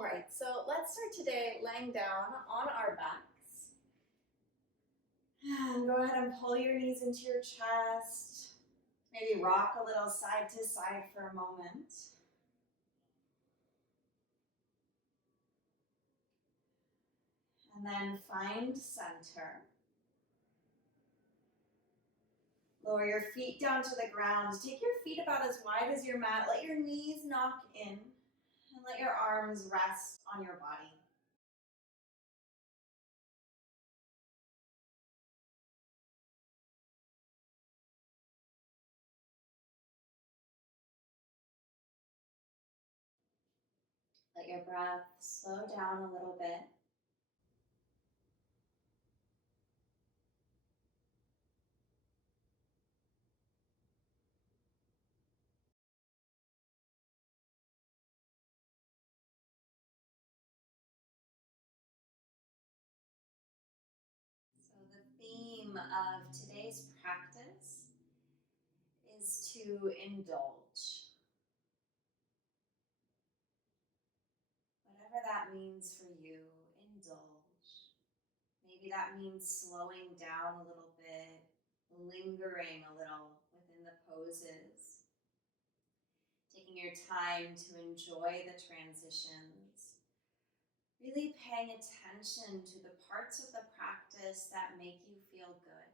All right, so let's start today laying down on our backs. And go ahead and pull your knees into your chest. Maybe rock a little side to side for a moment. And then find center. Lower your feet down to the ground. Take your feet about as wide as your mat. Let your knees knock in. And let your arms rest on your body. Let your breath slow down a little bit. So the theme of today's practice is to indulge. Whatever that means for you, indulge. Maybe that means slowing down a little bit, lingering a little within the poses, taking your time to enjoy the transitions, really paying attention to the parts of the practice that make you feel good.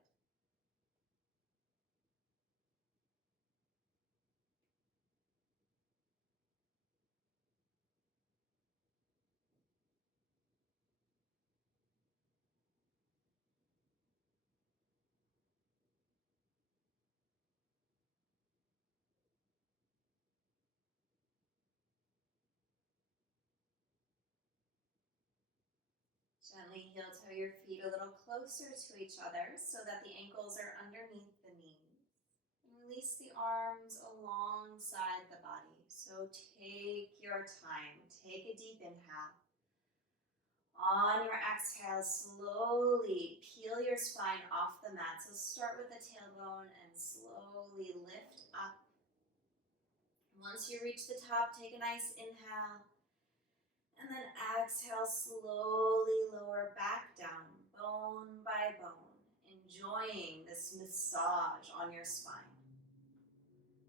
Gently heel toe your feet a little closer to each other so that the ankles are underneath the knees. And release the arms alongside the body. So take your time. Take a deep inhale. On your exhale, slowly peel your spine off the mat. So start with the tailbone and slowly lift up. Once you reach the top, take a nice inhale. And then exhale, slowly lower back down, bone by bone, enjoying this massage on your spine.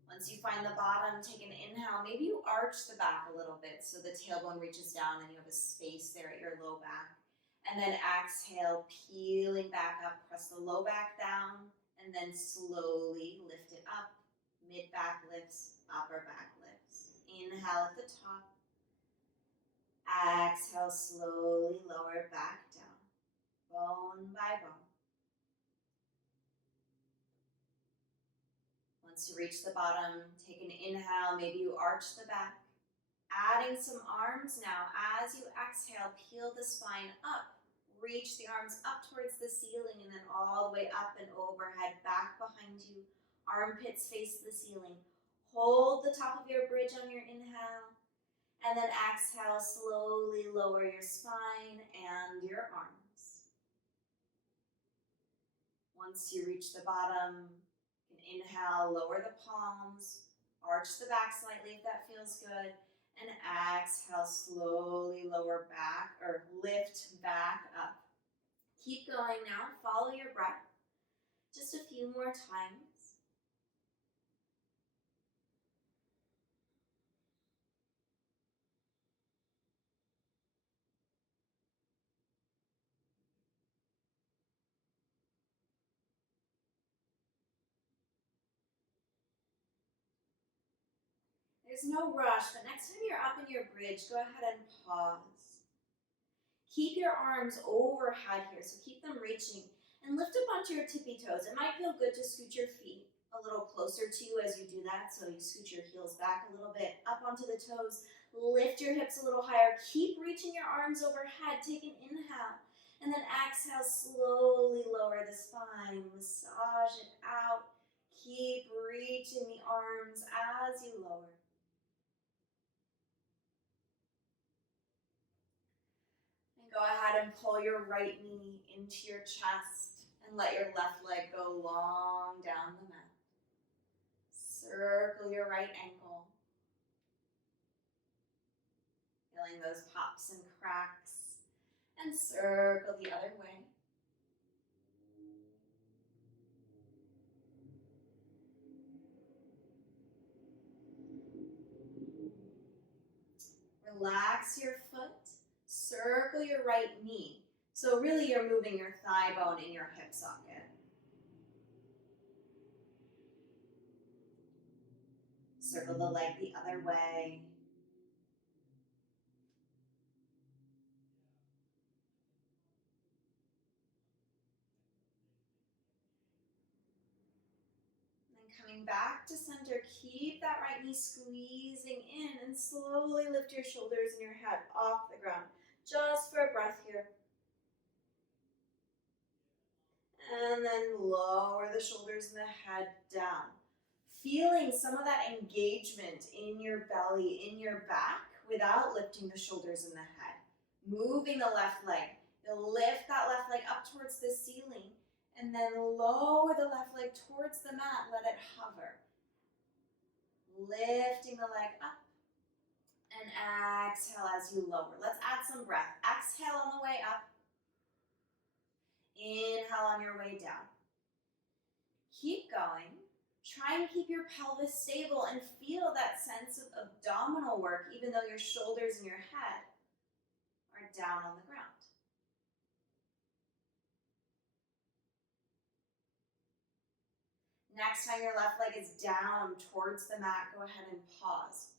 Once you find the bottom, take an inhale. Maybe you arch the back a little bit so the tailbone reaches down and you have a space there at your low back. And then exhale, peeling back up, press the low back down, and then slowly lift it up. Mid back lifts, upper back lifts. Inhale at the top. Exhale, slowly lower back down, bone by bone. Once you reach the bottom, take an inhale. Maybe you arch the back. Adding some arms now. As you exhale, peel the spine up. Reach the arms up towards the ceiling and then all the way up and overhead, back behind you. Armpits face the ceiling. Hold the top of your bridge on your inhale. And then exhale, slowly lower your spine and your arms. Once you reach the bottom, you can inhale, lower the palms, arch the back slightly if that feels good, and exhale, slowly lower back or lift back up. Keep going now, follow your breath. Just a few more times. There's no rush, but next time you're up in your bridge, go ahead and pause. Keep your arms overhead here, so keep them reaching. And lift up onto your tippy toes. It might feel good to scoot your feet a little closer to you as you do that, so you scoot your heels back a little bit, up onto the toes. Lift your hips a little higher. Keep reaching your arms overhead. Take an inhale. And then exhale, slowly lower the spine. Massage it out. Keep reaching the arms as you lower. And go ahead and pull your right knee into your chest and let your left leg go long down the mat. Circle your right ankle. Feeling those pops and cracks. And circle the other way. Relax your foot. Circle your right knee. So really you're moving your thigh bone in your hip socket. Circle the leg the other way. And coming back to center, keep that right knee squeezing in and slowly lift your shoulders and your head off the ground. Just for a breath here. And then lower the shoulders and the head down. Feeling some of that engagement in your belly, in your back, without lifting the shoulders and the head. Moving the left leg. You'll lift that left leg up towards the ceiling and then lower the left leg towards the mat. Let it hover. Lifting the leg up and exhale as you lower. Let's add some breath. Exhale on the way up. Inhale on your way down. Keep going. Try and keep your pelvis stable and feel that sense of abdominal work even though your shoulders and your head are down on the ground. Next time your left leg is down towards the mat, go ahead and pause.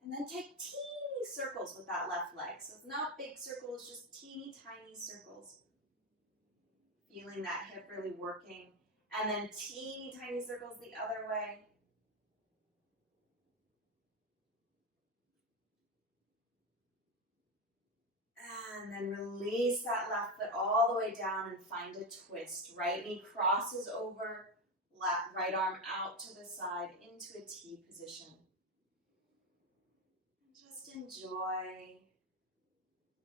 And then take teeny circles with that left leg. So it's not big circles, just teeny tiny circles. Feeling that hip really working. And then teeny tiny circles the other way. And then release that left foot all the way down and find a twist. Right knee crosses over, left, right arm out to the side into a T position. And just enjoy,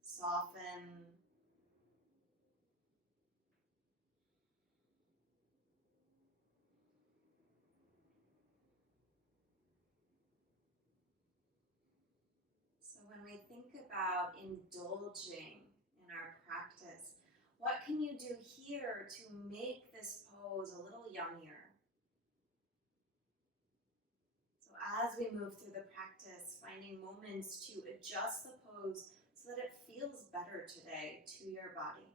soften. So when we think about indulging in our practice, what can you do here to make this pose a little yummier? So as we move through the practice, finding moments to adjust the pose so that it feels better today to your body.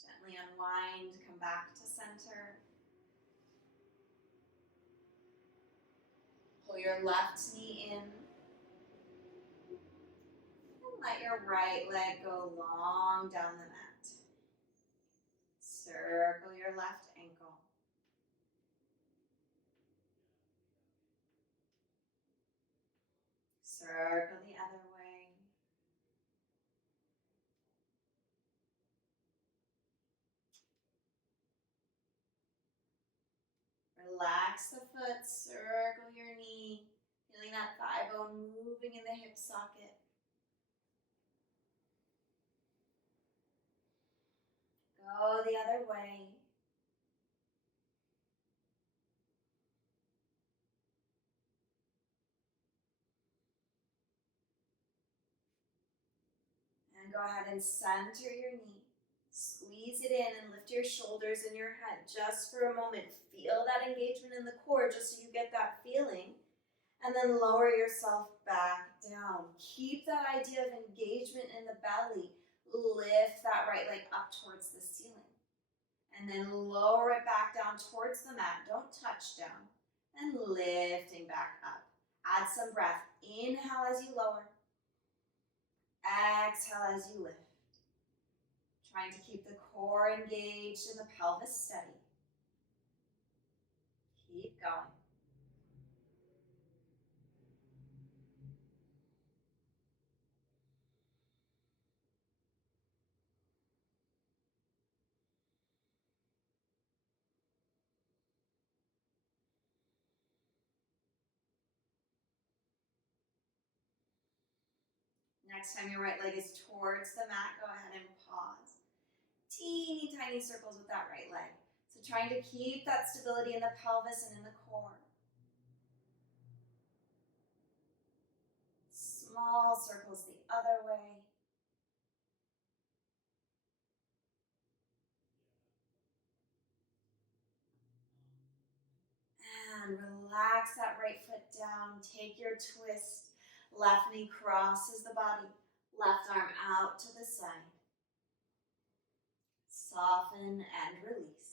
Gently unwind, come back to center. Pull your left knee in. And let your right leg go long down the mat. Circle your left ankle. Circle the other way. Relax the foot, circle your knee, feeling that thigh bone moving in the hip socket. Go the other way. And go ahead and center your knee. Squeeze it in and lift your shoulders and your head just for a moment. Feel that engagement in the core just so you get that feeling. And then lower yourself back down. Keep that idea of engagement in the belly. Lift that right leg up towards the ceiling. And then lower it back down towards the mat. Don't touch down. And lifting back up. Add some breath. Inhale as you lower. Exhale as you lift. Trying to keep the core engaged and the pelvis steady. Keep going. Next time your right leg is towards the mat, go ahead and pause. Teeny tiny circles with that right leg. So trying to keep that stability in the pelvis and in the core. Small circles the other way. And relax that right foot down. Take your twist. Left knee crosses the body. Left arm out to the side. Soften and release.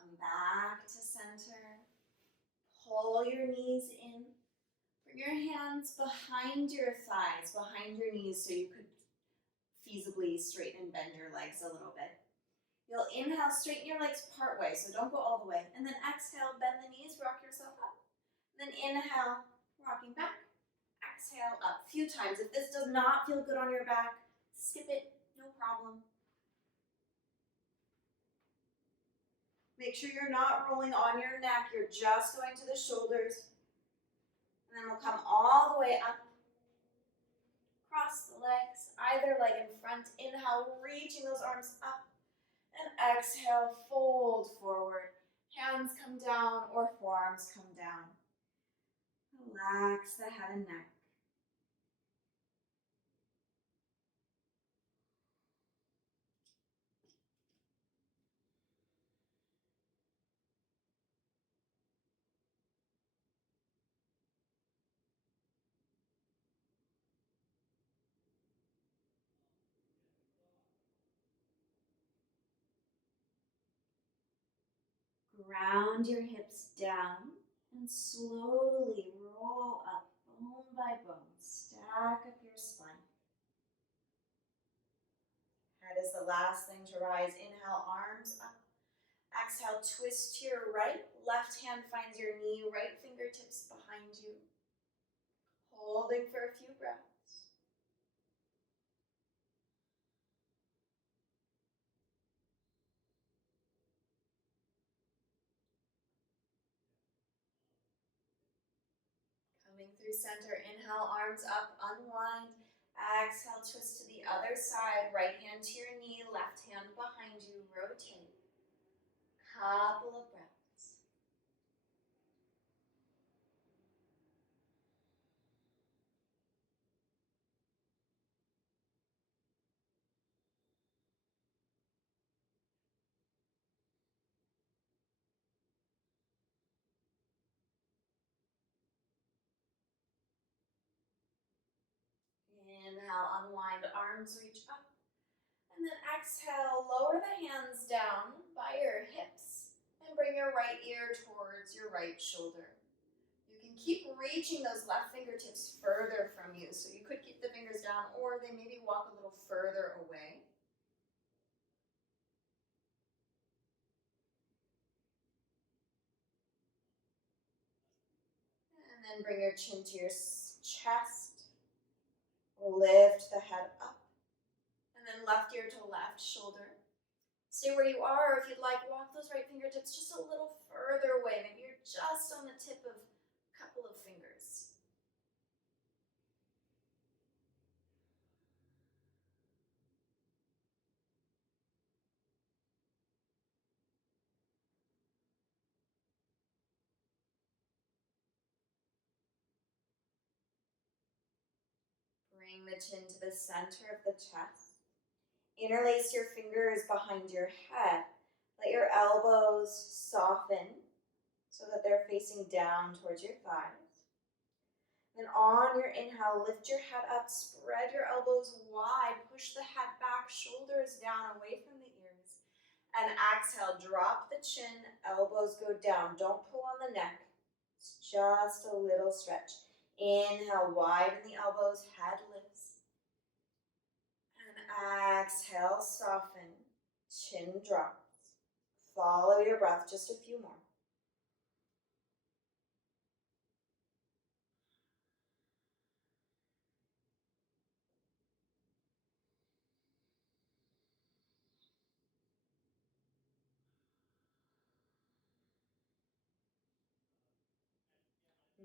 Come back to center. Pull your knees in. Bring your hands behind your thighs, behind your knees, so you could feasibly straighten and bend your legs a little bit. You'll inhale, straighten your legs part way, so don't go all the way. And then exhale, bend the knees, rock yourself up. And then inhale, rocking back. Exhale, up. A few times. If this does not feel good on your back, skip it, no problem. Make sure you're not rolling on your neck, you're just going to the shoulders. And then we'll come all the way up. Cross the legs, either leg in front. Inhale, reaching those arms up. And exhale, fold forward. Hands come down or forearms come down. Relax the head and neck. Ground your hips down and slowly roll up bone by bone. Stack up your spine. Head is the last thing to rise. Inhale, arms up. Exhale, twist to your right. Left hand finds your knee, right fingertips behind you. Holding for a few breaths. Coming through center, inhale, arms up, unwind. Exhale, twist to the other side. Right hand to your knee, left hand behind you. Rotate. Couple of breaths. Inhale, unwind, arms reach up. And then exhale, lower the hands down by your hips and bring your right ear towards your right shoulder. You can keep reaching those left fingertips further from you. So you could keep the fingers down or they maybe walk a little further away. And then bring your chin to your chest. Lift the head up. And then left ear to left shoulder. Stay where you are, or if you'd like, walk those right fingertips just a little further away. Maybe you're just on the tip of a couple of fingers. Bring the chin to the center of the chest. Interlace your fingers behind your head. Let your elbows soften so that they're facing down towards your thighs. Then on your inhale, lift your head up, spread your elbows wide, push the head back, shoulders down, away from the ears. And exhale, drop the chin, elbows go down. Don't pull on the neck. It's just a little stretch. Inhale, widen the elbows, head lifts. And exhale, soften, chin drops. Follow your breath, just a few more.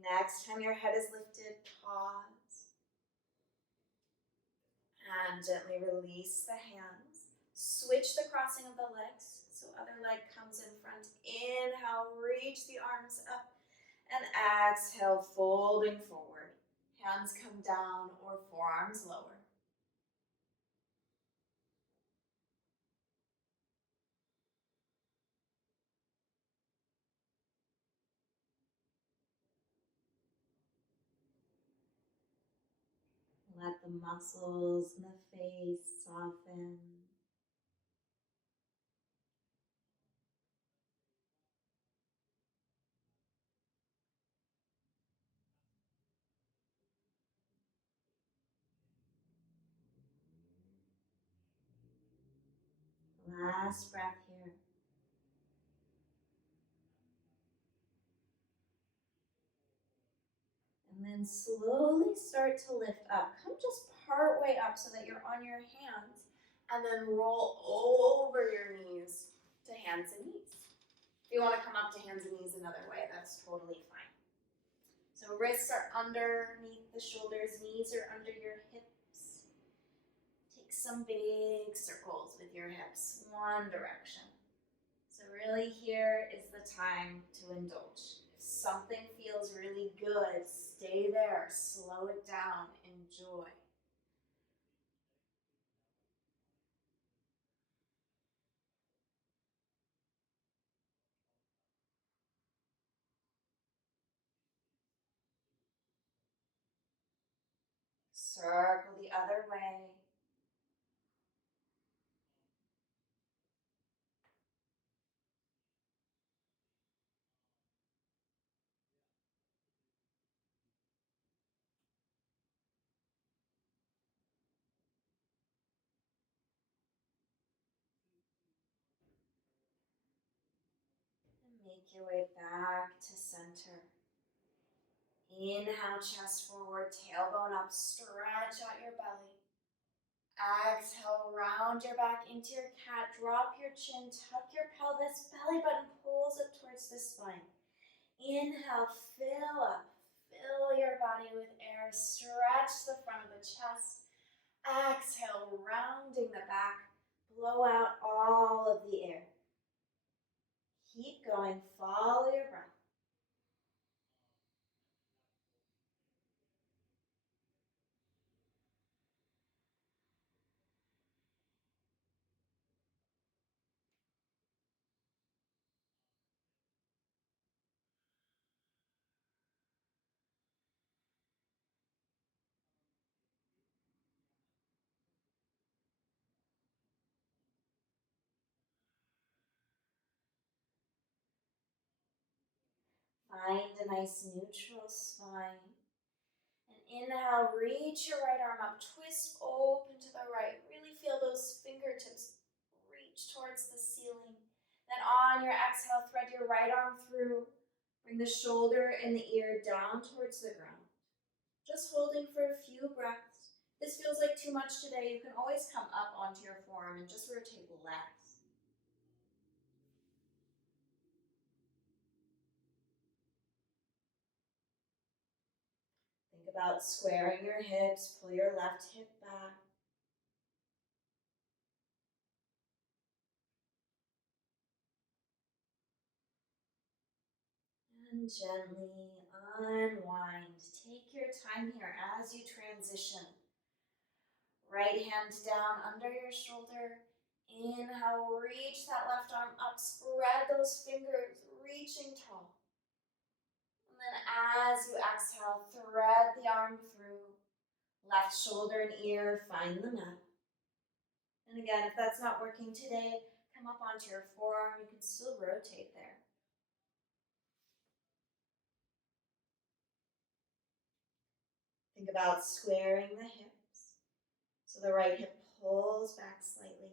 Next time your head is lifted, pause. And gently release the hands. Switch the crossing of the legs. So other leg comes in front. Inhale, reach the arms up. And exhale, folding forward. Hands come down or forearms lower. Let the muscles in the face soften. Last breath here. And then slowly start to lift up. Come just part way up so that you're on your hands. And then roll over your knees to hands and knees. If you want to come up to hands and knees another way, that's totally fine. So wrists are underneath the shoulders, knees are under your hips. Take some big circles with your hips, one direction. So really here is the time to indulge. If something feels really good, stay there, slow it down, enjoy. Circle the other way. And make your way back to center. Inhale, chest forward, tailbone up, stretch out your belly. Exhale, round your back into your cat, drop your chin, tuck your pelvis, belly button pulls up towards the spine. Inhale, fill up, fill your body with air, stretch the front of the chest. Exhale, rounding the back, blow out all of the air. Keep going, follow your breath. Find a nice neutral spine. And inhale, reach your right arm up, twist open to the right. Really feel those fingertips reach towards the ceiling. Then on your exhale, thread your right arm through. Bring the shoulder and the ear down towards the ground. Just holding for a few breaths. If this feels like too much today, you can always come up onto your forearm and just rotate left. Think about squaring your hips, pull your left hip back. And gently unwind. Take your time here as you transition. Right hand down under your shoulder. Inhale, reach that left arm up. Spread those fingers, reaching tall. And then as you exhale, thread the arm through. Left shoulder and ear, find the mat. And again, if that's not working today, come up onto your forearm. You can still rotate there. Think about squaring the hips. So the right hip pulls back slightly.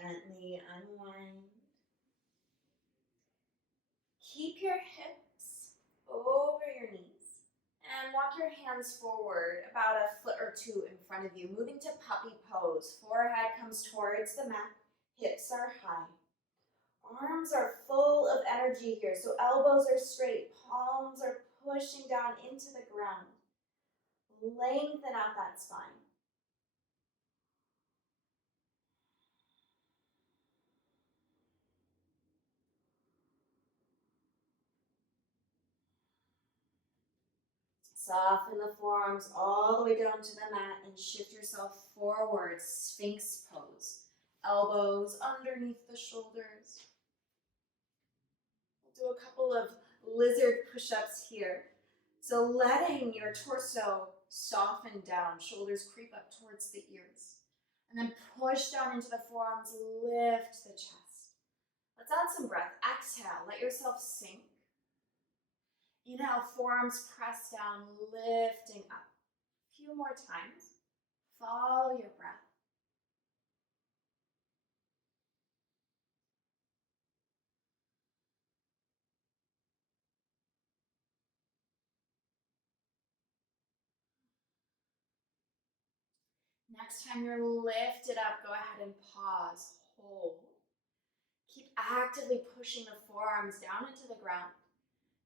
Gently unwind. Keep your hips over your knees and walk your hands forward about a foot or two in front of you, moving to puppy pose. Forehead comes towards the mat, hips are high. Arms are full of energy here, so elbows are straight, palms are pushing down into the ground. Lengthen out that spine. Soften the forearms all the way down to the mat and shift yourself forward, Sphinx pose. Elbows underneath the shoulders. We'll do a couple of lizard push-ups here. So letting your torso soften down, shoulders creep up towards the ears. And then push down into the forearms, lift the chest. Let's add some breath. Exhale, let yourself sink. Inhale, forearms press down, lifting up. A few more times. Follow your breath. Next time you're lifted up, go ahead and pause, hold. Keep actively pushing the forearms down into the ground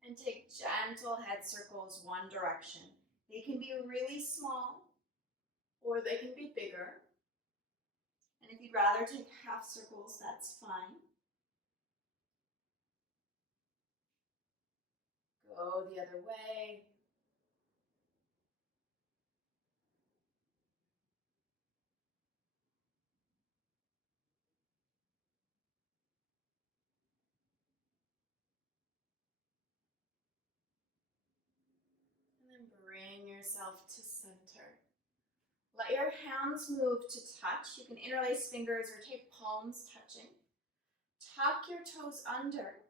and take gentle head circles one direction. They can be really small or they can be bigger. And if you'd rather take half circles, that's fine. Go the other way. And then bring yourself to center. Let your hands move to touch. You can interlace fingers or take palms touching. Tuck your toes under.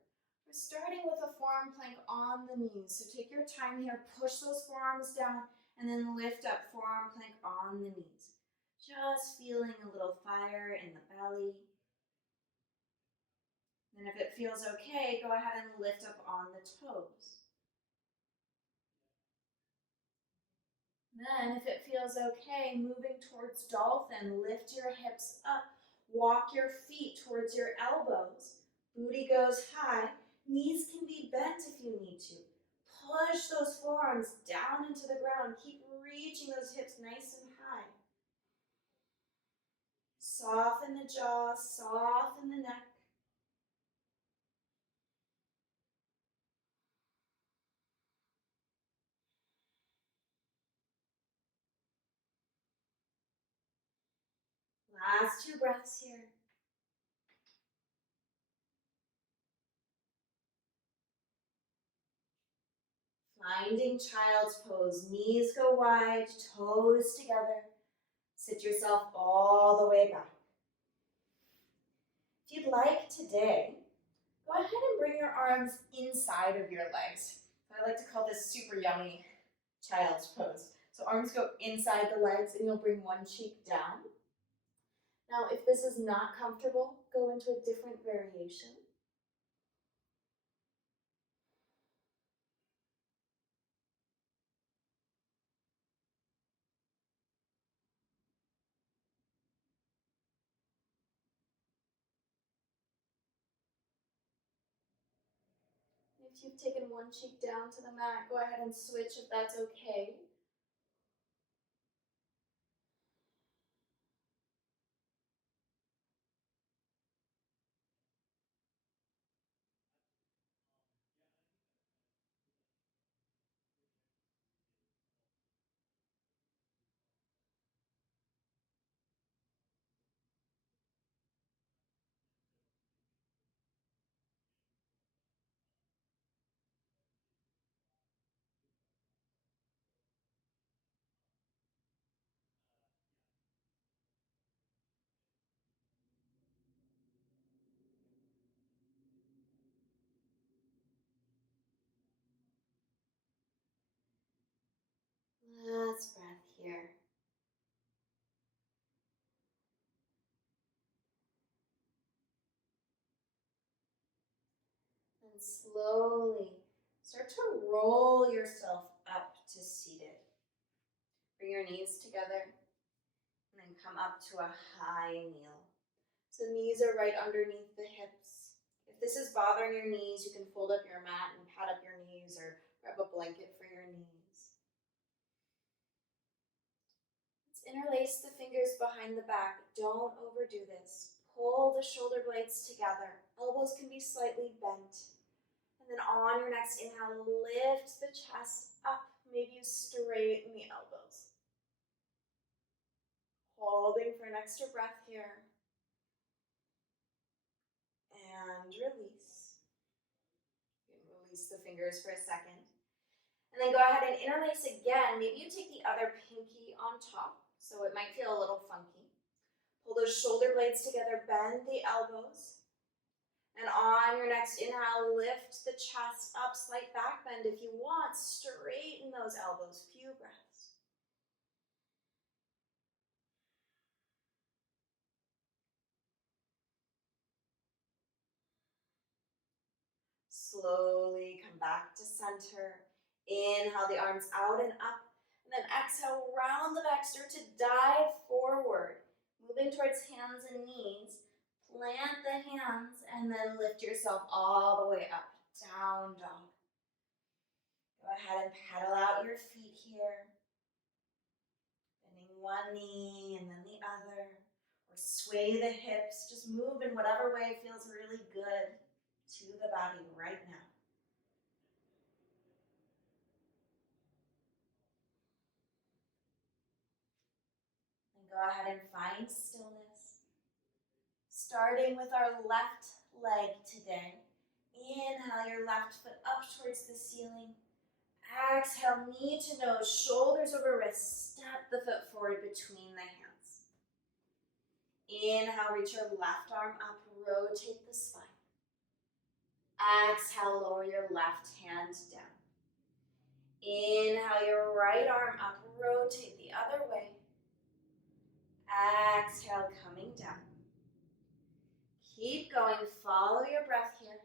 We're starting with a forearm plank on the knees. So take your time here, push those forearms down, and then lift up forearm plank on the knees. Just feeling a little fire in the belly. And if it feels okay, go ahead and lift up on the toes. Then, if it feels okay, moving towards dolphin, lift your hips up. Walk your feet towards your elbows. Booty goes high. Knees can be bent if you need to. Push those forearms down into the ground. Keep reaching those hips nice and high. Soften the jaw, soften the neck. Last two breaths here. Finding child's pose. Knees go wide, toes together. Sit yourself all the way back. If you'd like today, go ahead and bring your arms inside of your legs. I like to call this super yummy child's pose. So arms go inside the legs and you'll bring one cheek down. Now, if this is not comfortable, go into a different variation. If If you've taken one cheek down to the mat, go ahead and switch if that's okay. Last breath here. And slowly start to roll yourself up to seated. Bring your knees together and then come up to a high kneel. So knees are right underneath the hips. If this is bothering your knees, you can fold up your mat and pat up your knees or grab a blanket for your knees. Let's interlace the fingers behind the back. Don't overdo this. Pull the shoulder blades together. Elbows can be slightly bent. And then on your next inhale, lift the chest up. Maybe you straighten the elbows. Holding for an extra breath here. And release. You can release the fingers for a second. And then go ahead and interlace again. Maybe you take the other pinky on top, so it might feel a little funky. Pull those shoulder blades together, bend the elbows. And on your next inhale, lift the chest up, slight back bend if you want. Straighten those elbows, few breaths. Slowly come back to center. Inhale the arms out and up. And then exhale, round the back, start to dive forward. Moving towards hands and knees. Plant the hands and then lift yourself all the way up. Down dog. Go ahead and pedal out your feet here. Bending one knee and then the other. Or sway the hips. Just move in whatever way feels really good to the body right now. Go ahead and find stillness. Starting with our left leg today. Inhale your left foot up towards the ceiling. Exhale, knee to nose, shoulders over wrists. Step the foot forward between the hands. Inhale, reach your left arm up, rotate the spine. Exhale, lower your left hand down. Inhale your right arm up, rotate the other way. Exhale, coming down. Keep going, follow your breath here.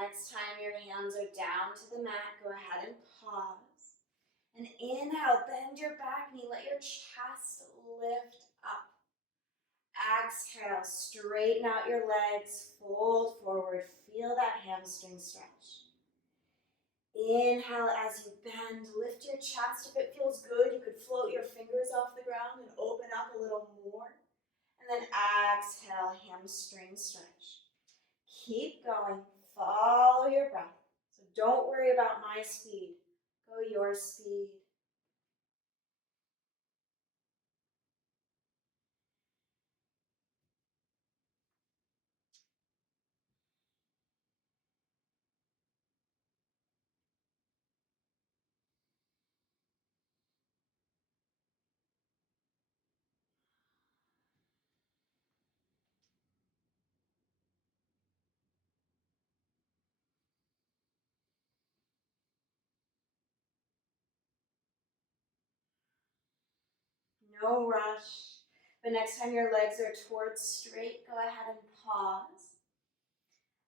Next time your hands are down to the mat, go ahead and pause. And inhale, bend your back knee, let your chest lift up. Exhale, straighten out your legs, fold forward, feel that hamstring stretch. Inhale as you bend, lift your chest. If it feels good, you could float your fingers off the ground and open up a little more. And then exhale, hamstring stretch. Keep going, follow your breath. So don't worry about my speed, go your speed. No rush. But next time your legs are towards straight, go ahead and pause.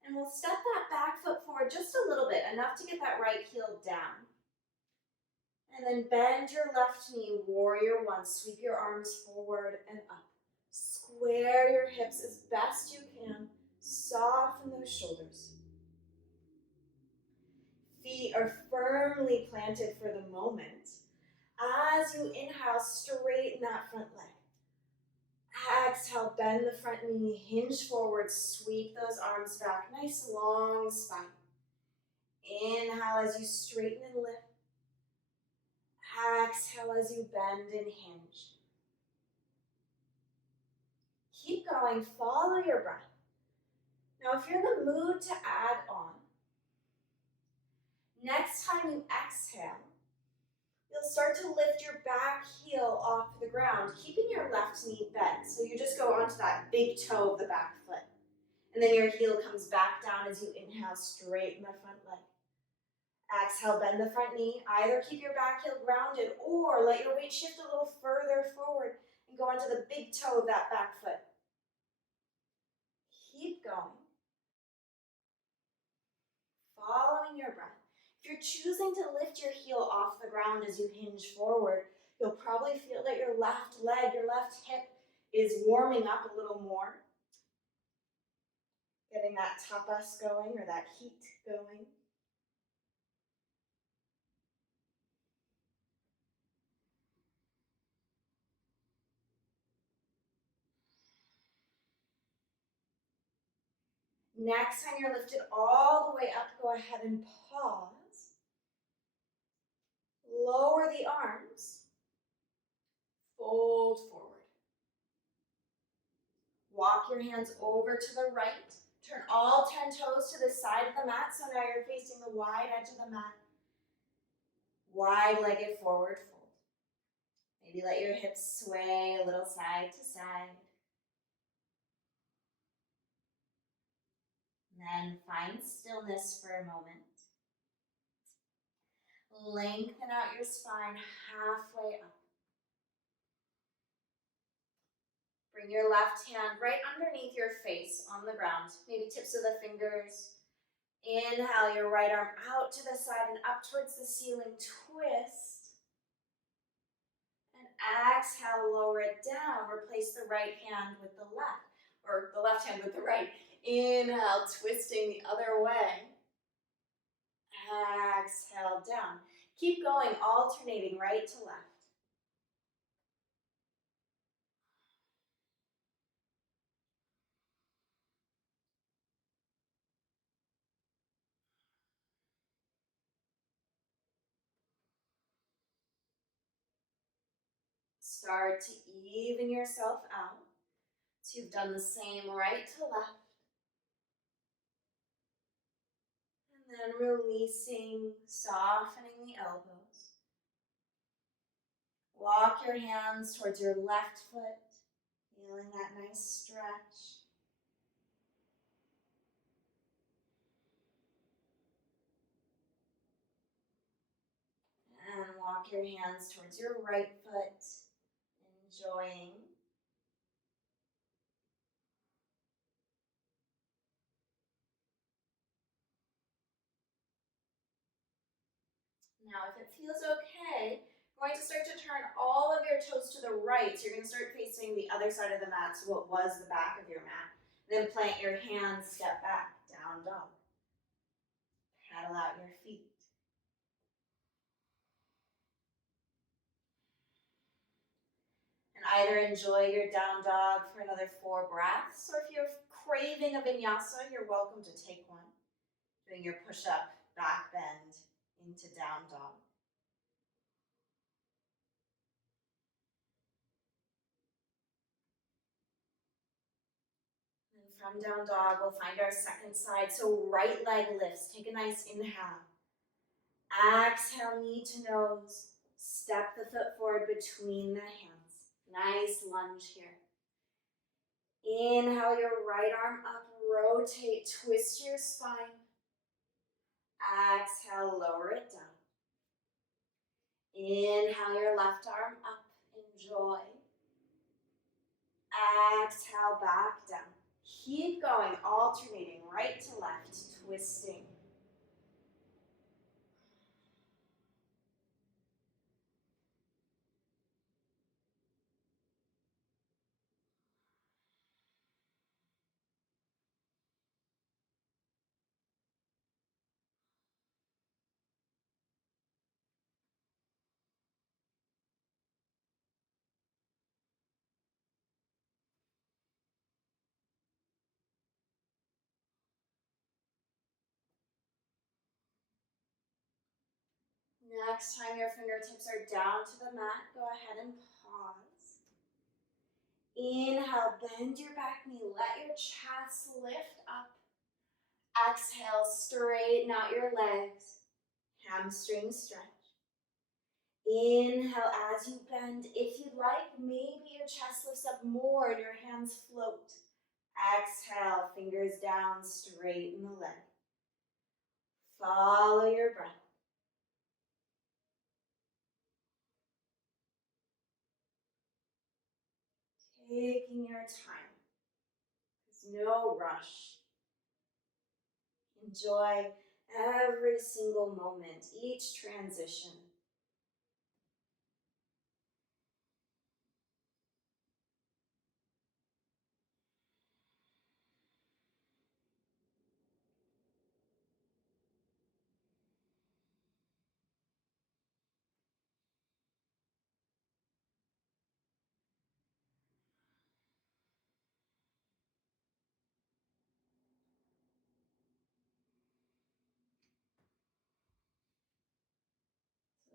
And we'll step that back foot forward just a little bit, enough to get that right heel down. And then bend your left knee, warrior one. Sweep your arms forward and up. Square your hips as best you can. Soften those shoulders. Feet are firmly planted for the moment. As you inhale, straighten that front leg. Exhale, bend the front knee, hinge forward, sweep those arms back. Nice long spine. Inhale as you straighten and lift. Exhale as you bend and hinge. Keep going, follow your breath. Now, if you're in the mood to add on, next time you exhale, you'll start to lift your back heel off the ground, keeping your left knee bent. So you just go onto that big toe of the back foot. And then your heel comes back down as you inhale, straighten the front leg. Exhale, bend the front knee. Either keep your back heel grounded or let your weight shift a little further forward and go onto the big toe of that back foot. Keep going. Following your breath. If you're choosing to lift your heel off the ground as you hinge forward, you'll probably feel that your left leg, your left hip is warming up a little more. Getting that tapas going or that heat going. Next time you're lifted all the way up, go ahead and pause. Lower the arms. Fold forward. Walk your hands over to the right. Turn all 10 toes to the side of the mat, so now you're facing the wide edge of the mat. Wide-legged forward fold. Maybe let your hips sway a little side to side. And then find stillness for a moment. Lengthen out your spine halfway up. Bring your left hand right underneath your face on the ground, maybe tips of the fingers. Inhale your right arm out to the side and up towards the ceiling. Twist. And exhale, lower it down. Replace the right hand with the left, or the left hand with the right. Inhale, twisting the other way. Exhale, down. Keep going, alternating right to left. Start to even yourself out. So you've done the same right to left. And then releasing, softening the elbows. Walk your hands towards your left foot, feeling that nice stretch. And walk your hands towards your right foot, enjoying. Now, if it feels okay, we're going to start to turn all of your toes to the right. So you're going to start facing the other side of the mat, so what was the back of your mat. Then plant your hands, step back, down dog. Paddle out your feet. And either enjoy your down dog for another 4 breaths, or if you're craving a vinyasa, you're welcome to take one. Doing your push-up, back bend into down dog. And from down dog, we'll find our second side. So right leg lifts. Take a nice inhale. Exhale, knee to nose. Step the foot forward between the hands. Nice lunge here. Inhale your right arm up, rotate, twist your spine. Exhale, lower it down. Inhale your left arm up, enjoy. Exhale, back down. Keep going, alternating right to left, twisting. Next time your fingertips are down to the mat, go ahead and pause. Inhale, bend your back knee, let your chest lift up. Exhale, straighten out your legs, hamstring stretch. Inhale as you bend. If you'd like, maybe your chest lifts up more and your hands float. Exhale, fingers down, straighten the leg. Follow your breath. Taking your time. There's no rush. Enjoy every single moment, each transition.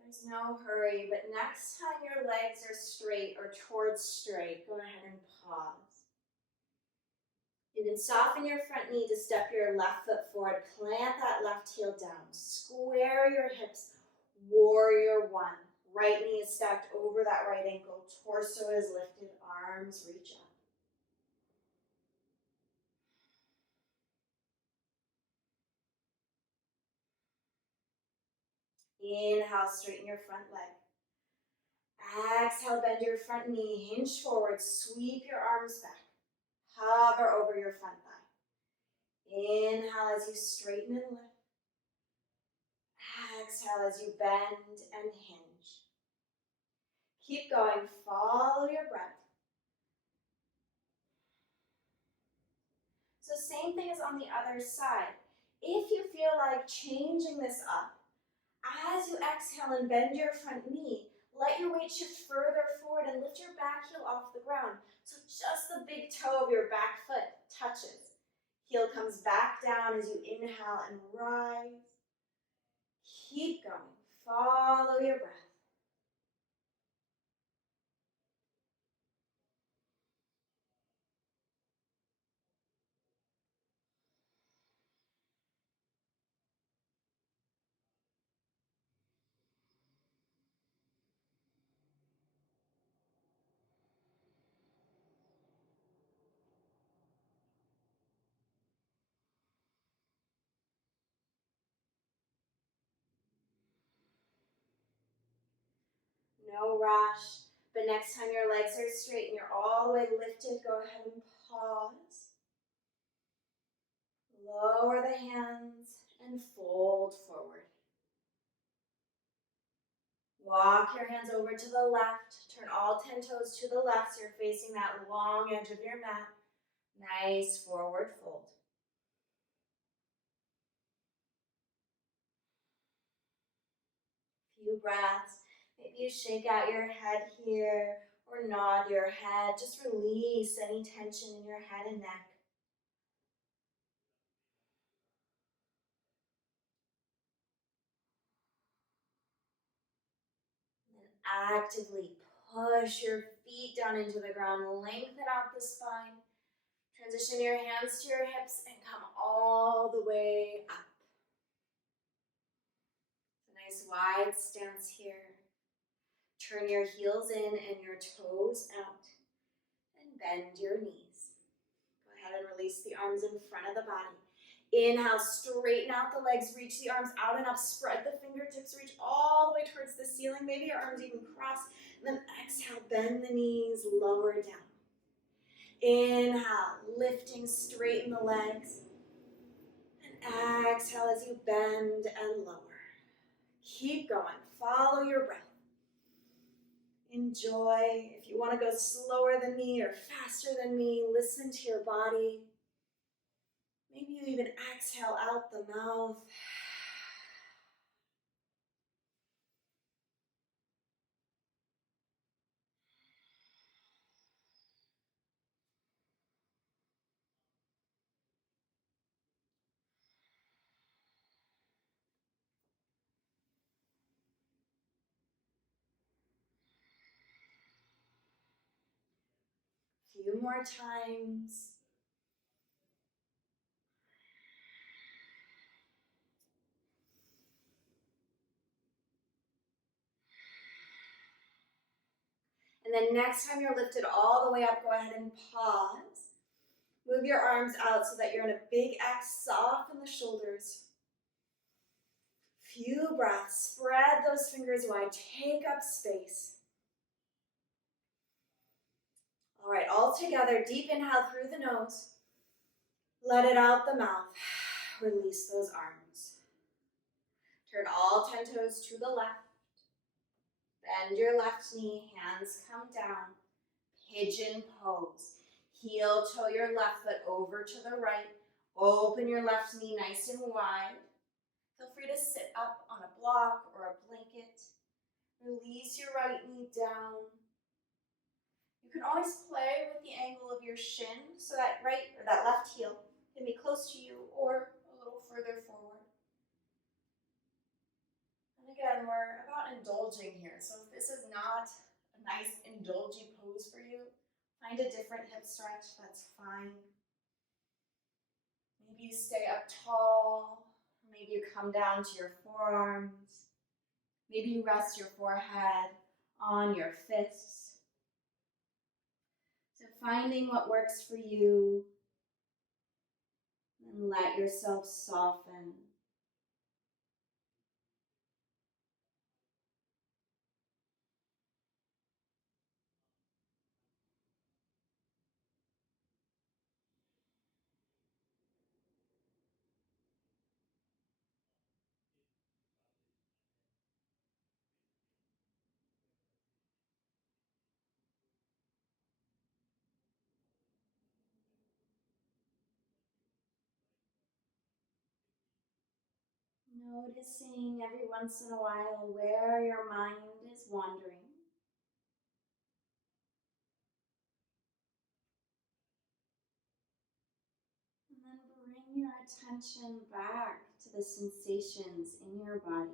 There's no hurry, but next time your legs are straight or towards straight, go ahead and pause. And then soften your front knee to step your left foot forward. Plant that left heel down. Square your hips. Warrior one. Right knee is stacked over that right ankle. Torso is lifted. Arms reach up. Inhale, straighten your front leg. Exhale, bend your front knee. Hinge forward. Sweep your arms back. Hover over your front thigh. Inhale as you straighten and lift. Exhale as you bend and hinge. Keep going. Follow your breath. So same thing as on the other side. If you feel like changing this up, as you exhale and bend your front knee, let your weight shift further forward and lift your back heel off the ground. So just the big toe of your back foot touches. Heel comes back down as you inhale and rise. Keep going. Follow your breath. No rush. But next time your legs are straight and you're all the way lifted, go ahead and pause. Lower the hands and fold forward. Walk your hands over to the left. Turn all 10 toes to the left so you're facing that long edge of your mat. Nice forward fold. Few breaths. Maybe you shake out your head here or nod your head. Just release any tension in your head and neck. Actively push your feet down into the ground, lengthen out the spine, transition your hands to your hips and come all the way up. A nice wide stance here. Turn your heels in and your toes out and bend your knees. Go ahead and release the arms in front of the body. Inhale, straighten out the legs, reach the arms out and up, spread the fingertips, reach all the way towards the ceiling, maybe your arms even cross, and then exhale, bend the knees, lower down. Inhale, lifting, straighten the legs. And exhale as you bend and lower. Keep going. Follow your breath. Enjoy. If you want to go slower than me or faster than me, listen to your body. Maybe you even exhale out the mouth. A few more times. And then next time you're lifted all the way up, go ahead and pause. Move your arms out so that you're in a big X. Soften the shoulders. Few breaths. Spread those fingers wide. Take up space. All right, all together. Deep inhale through the nose. Let it out the mouth. Release those arms. Turn all 10 toes to the left. Bend your left knee. Hands come down. Pigeon pose. Heel toe your left foot over to the right. Open your left knee nice and wide. Feel free to sit up on a block or a blanket. Release your right knee down. You can always play with the angle of your shin so that that left heel can be close to you or a little further forward. And again, we're about indulging here. So if this is not a nice indulgy pose for you, find a different hip stretch, that's fine. Maybe you stay up tall. Maybe you come down to your forearms. Maybe you rest your forehead on your fists. So finding what works for you, and let yourself soften. Noticing every once in a while where your mind is wandering. And then bring your attention back to the sensations in your body.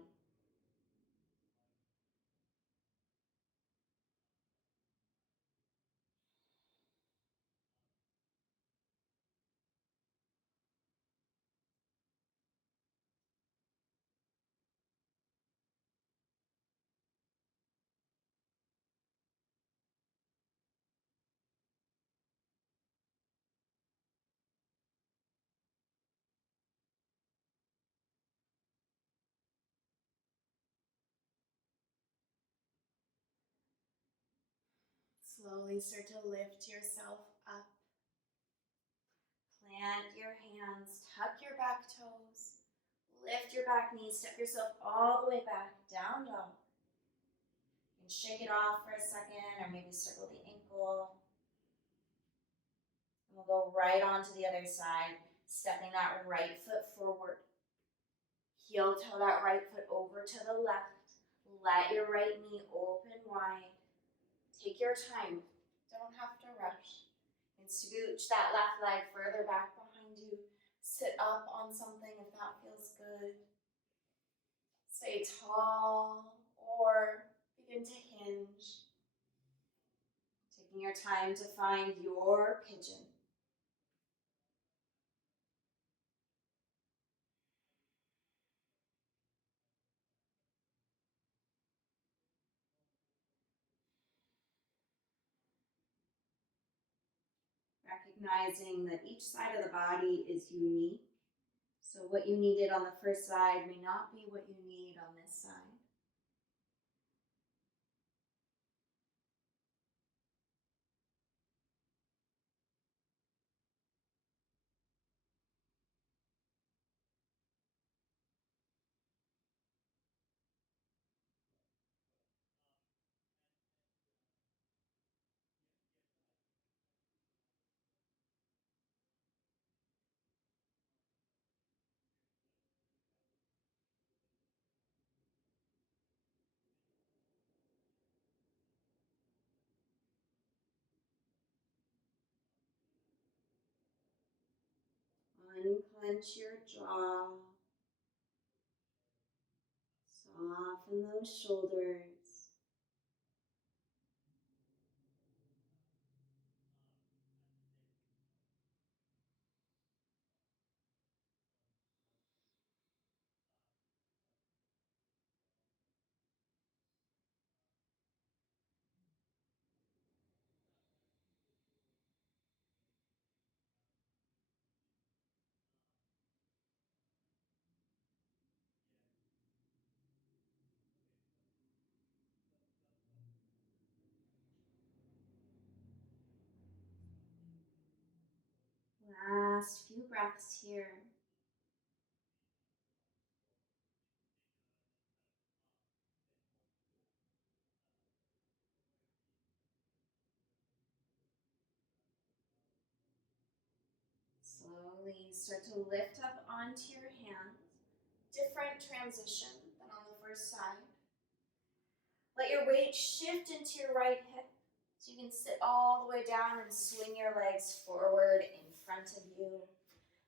Slowly start to lift yourself up. Plant your hands, tuck your back toes, lift your back knees, step yourself all the way back, down dog. You can shake it off for a second or maybe circle the ankle. And we'll go right on to the other side, stepping that right foot forward. Heel toe that right foot over to the left. Let your right knee open wide. Take your time. Don't have to rush. And scooch that left leg further back behind you. Sit up on something if that feels good. Stay tall or begin to hinge. Taking your time to find your pigeon. Recognizing that each side of the body is unique. So what you needed on the first side may not be what you need on this side. clench your jaw. Soften those shoulders. Last few breaths here. Slowly start to lift up onto your hands. Different transition than on the first side. Let your weight shift into your right hip so you can sit all the way down and swing your legs forward in front of you.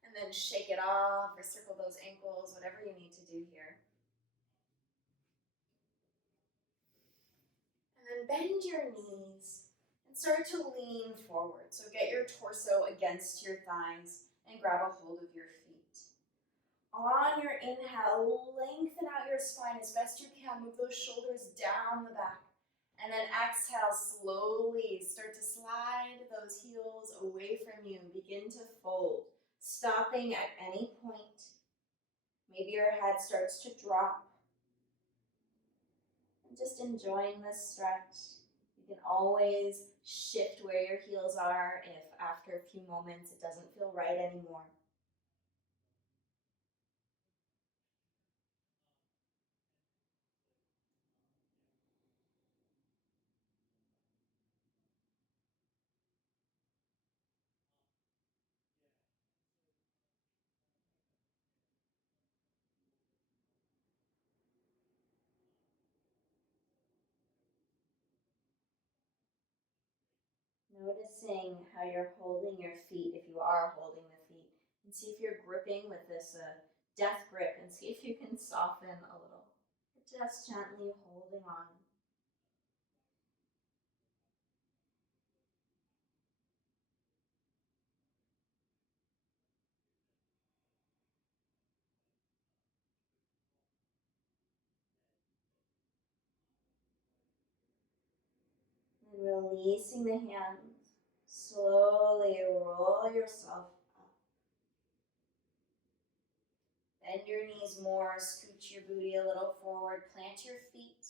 And then shake it off or circle those ankles, whatever you need to do here. And then bend your knees and start to lean forward. So get your torso against your thighs and grab a hold of your feet. On your inhale, lengthen out your spine as best you can. Move those shoulders down the back. And then exhale, slowly start to slide those heels away from you. Begin to fold, stopping at any point. Maybe your head starts to drop. And just enjoying this stretch. You can always shift where your heels are if after a few moments it doesn't feel right anymore. Noticing how you're holding your feet, if you are holding the feet, and see if you're gripping with this death grip, and see if you can soften a little. Just gently holding on. And releasing the hands. Slowly roll yourself up. Bend your knees more, scooch your booty a little forward, plant your feet.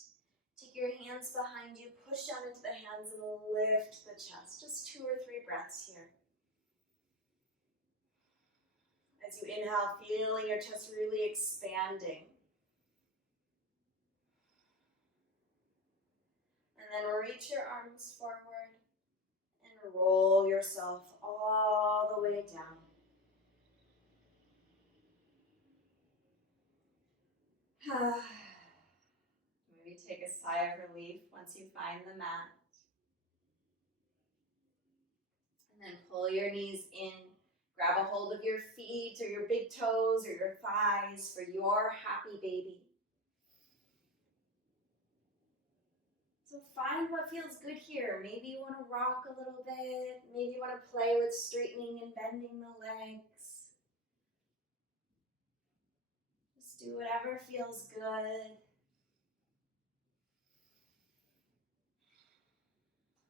Take your hands behind you, push down into the hands and lift the chest. Just 2 or 3 breaths here. As you inhale, feeling your chest really expanding. And then reach your arms forward and roll yourself all the way down. Maybe take a sigh of relief once you find the mat. And then pull your knees in. Grab a hold of your feet or your big toes or your thighs for your happy baby. So find what feels good here. Maybe you want to rock a little bit. Maybe you want to play with straightening and bending the legs. Just do whatever feels good.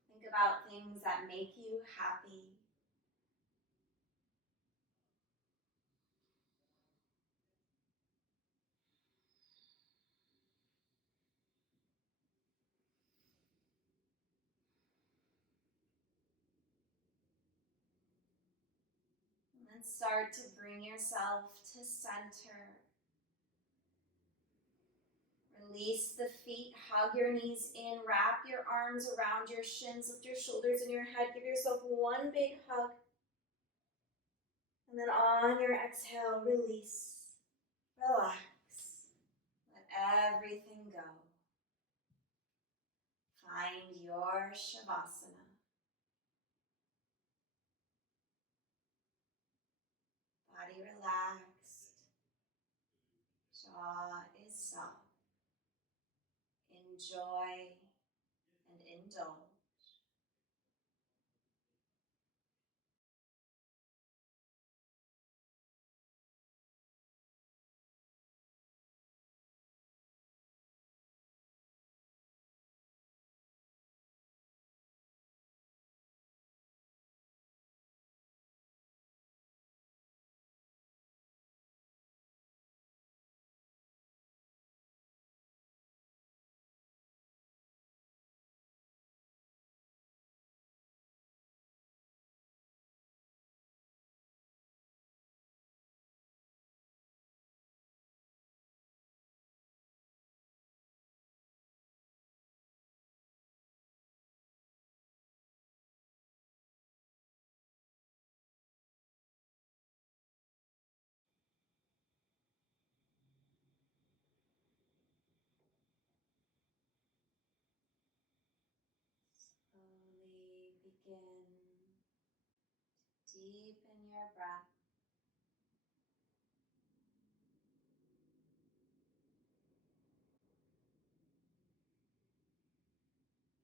Think about things that make you happy. And then start to bring yourself to center. Release the feet, hug your knees in, wrap your arms around your shins, lift your shoulders and your head, give yourself one big hug. And then on your exhale, release, relax, let everything go. Find your Shavasana. Body relaxed. awe is self. Enjoy and indulge. Slowly begin to deepen your breath.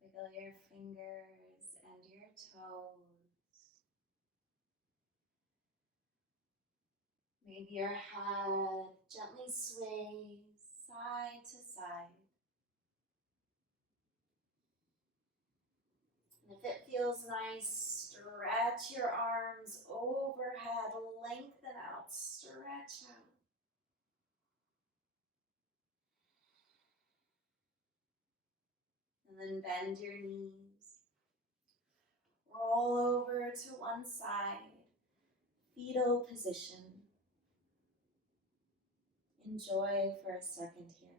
Wiggle your fingers and your toes. Maybe your head gently sways side to side. And if it feels nice, stretch your arms overhead, lengthen out, stretch out. And then bend your knees. Roll over to one side, fetal position. Enjoy for a second here.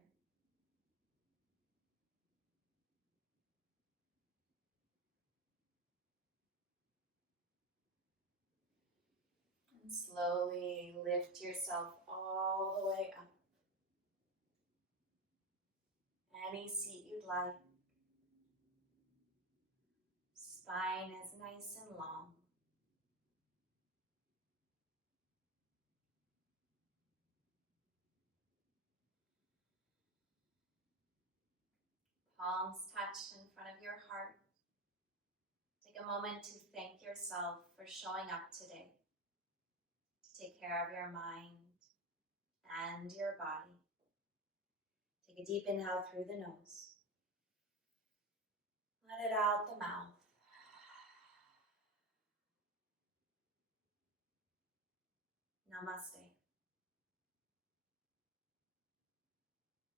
And slowly lift yourself all the way up. Any seat you'd like. Spine is nice and long. Palms touch in front of your heart. Take a moment to thank yourself for showing up today, to take care of your mind and your body. Take a deep inhale through the nose. Let it out the mouth. Namaste.